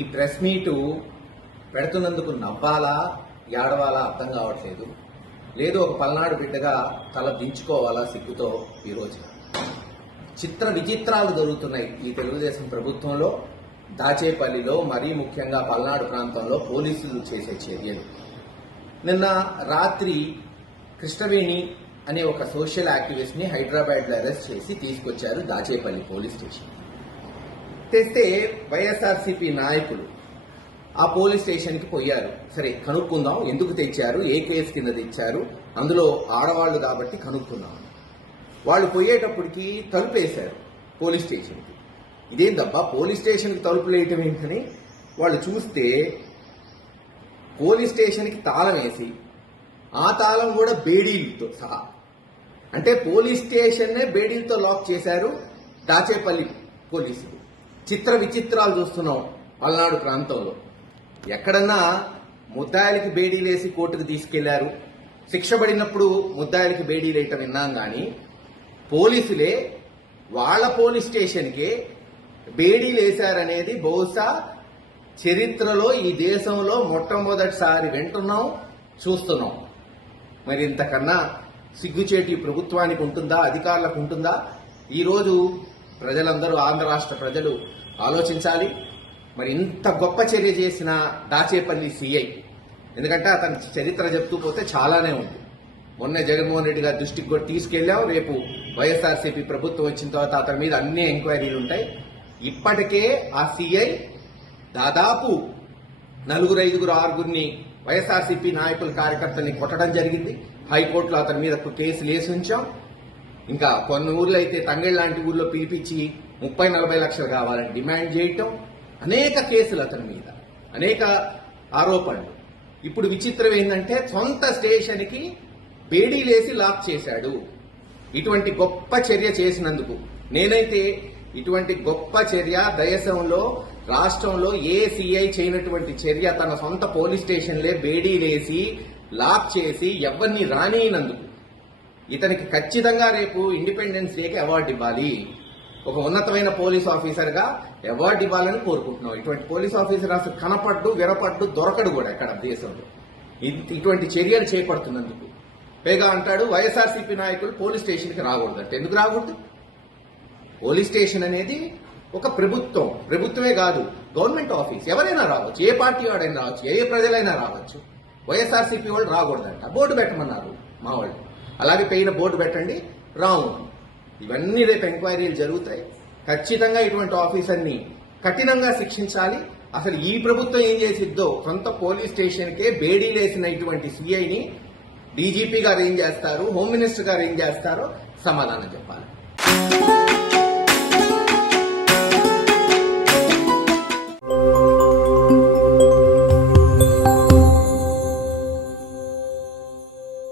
ఈ press meet పెడుతున్నందుకు నవ్వాలా ఏడవాలా అర్థం కావట్లేదు. లేదు ఒక పల్నాడు బిడ్డగా తల దించుకోవాలా సిగ్గుతో. ఈ రోజు చిత్ర విచిత్రాలు జరుగుతున్నాయి ఈ తెలుగుదేశం ప్రభుత్వంలో. దాచేపల్లిలో మరీ ముఖ్యంగా పల్నాడు ప్రాంతంలో పోలీసులు చేసే చర్యలు. నిన్న రాత్రి కృష్ణవేణి అనే ఒక సోషల్ యాక్టివిస్ట్ ని హైదరాబాద్ లో అరెస్ట్ చేసి తీసుకొచ్చారు దాచేపల్లి పోలీస్ స్టేషన్. తెస్తే వైఎస్ఆర్సీపీ నాయకులు ఆ పోలీస్ స్టేషన్ కి పోయారు. సరే కనుక్కుందాం, ఎందుకు తెచ్చారు, ఏ కేసు కింద తెచ్చారు, అందులో ఆడవాళ్లు కాబట్టి కనుక్కుందాం. వాళ్ళు పోయేటప్పటికి తలుపేశారు పోలీస్ స్టేషన్కి. ఇదేందబ్బా పోలీస్ స్టేషన్కి తలుపులు వేయటం ఏంటని వాళ్ళు చూస్తే పోలీస్ స్టేషన్కి తాళం వేసి ఆ తాళం కూడా బేడీలతో సహా, అంటే పోలీస్ స్టేషన్నే బేడీలతో లాక్ చేశారు దాచేపల్లి పోలీసులు. చిత్ర విచిత్రాలు చూస్తున్నాం పల్నాడు ప్రాంతంలో. ఎక్కడన్నా ముద్దాయిలకి బేడీలేసి కోర్టుకు తీసుకెళ్లారు, శిక్ష పడినప్పుడు ముద్దాయిలకి బేడీలేయటం విన్నాం కానీ పోలీసులే వాళ్ళ పోలీస్ స్టేషన్కే బేడీలేశారనేది బహుశా చరిత్రలో ఈ దేశంలో మొట్టమొదటిసారి వింటున్నాం, చూస్తున్నాం. మరి ఇంతకన్నా సిగ్గుచేటి ప్రభుత్వానికి ఉంటుందా, అధికారులకు ఉంటుందా? ఈరోజు ప్రజలందరూ, ఆంధ్ర రాష్ట్ర ప్రజలు ఆలోచించాలి. మరి ఇంత గొప్ప చర్య చేసిన దాచేపల్లి సిఐ, ఎందుకంటే అతని చరిత్ర చెప్తూ పోతే చాలానే ఉంది. మొన్న జగన్మోహన్ రెడ్డి గారి దృష్టికి కూడా తీసుకెళ్లాం. రేపు వైఎస్ఆర్సీపీ ప్రభుత్వం వచ్చిన తర్వాత అతని మీద అన్ని ఎంక్వైరీలు ఉంటాయి. ఇప్పటికే ఆ సిఐ దాదాపు 4, 5, 6 వైఎస్ఆర్సీపీ నాయకుల కార్యకర్తల్ని కొట్టడం జరిగింది. హైకోర్టులో అతని మీద కేసులు వేసి ఉంచాం. ఇంకా కొన్ని ఊర్లో అయితే తంగేళ్ళ లాంటి ఊర్లో పిలిపించి 30-40 లక్షలు కావాలని డిమాండ్ చేయటం, అనేక కేసులు అతని మీద, అనేక ఆరోపణలు. ఇప్పుడు విచిత్రం ఏంటంటే సొంత స్టేషన్కి బేడీలేసి లాక్ చేశాడు. ఇటువంటి గొప్ప చర్య చేసినందుకు నేనైతే ఇటువంటి గొప్ప చర్య దేశంలో, రాష్ట్రంలో ఏ సీఐ చేయనటువంటి చర్య, తన సొంత పోలీస్ స్టేషన్లే బేడీలేసి లాక్ చేసి ఎవరిని రానినందుకు ఇతనికి ఖచ్చితంగా రేపు ఇండిపెండెన్స్ డేకి అవార్డు ఇవ్వాలి. ఒక ఉన్నతమైన పోలీస్ ఆఫీసర్ గా అవార్డు ఇవ్వాలని కోరుకుంటున్నాం. ఇటువంటి పోలీస్ ఆఫీసర్ అసలు కనపడ్డు, వినపడ్డు, దొరకడు కూడా ఎక్కడ దేశంలో ఇటువంటి చర్యలు చేపడుతున్నందుకు. పైగా అంటాడు వైఎస్ఆర్సీపీ నాయకులు పోలీస్ స్టేషన్కి రాకూడదు. అంటే ఎందుకు రాకూడదు? పోలీస్ స్టేషన్ అనేది ఒక ప్రభుత్వమే కాదు, గవర్నమెంట్ ఆఫీస్. ఎవరైనా రావచ్చు, ఏ పార్టీ వాడైనా రావచ్చు, ఏ ప్రజలైనా రావచ్చు. వైఎస్ఆర్సీపీ వాళ్ళు రాకూడదంట. బోర్డు పెట్టమన్నారు మా వాళ్ళు. అలాగే పైన బోర్డు పెట్టండి, రావు. ఇవన్నీ రేపు ఎంక్వైరీలు జరుగుతాయి. ఖచ్చితంగా ఇటువంటి ఆఫీసర్ని కఠినంగా శిక్షించాలి. అసలు ఈ ప్రభుత్వం ఏం చేసిద్దో, సొంత పోలీస్ స్టేషన్కే బేడీలేసిన ఇటువంటి సిఐని డీజీపీ గారు ఏం చేస్తారు, హోమ్ మినిస్టర్ గారు ఏం చేస్తారో సమాధానం చెప్పాలి.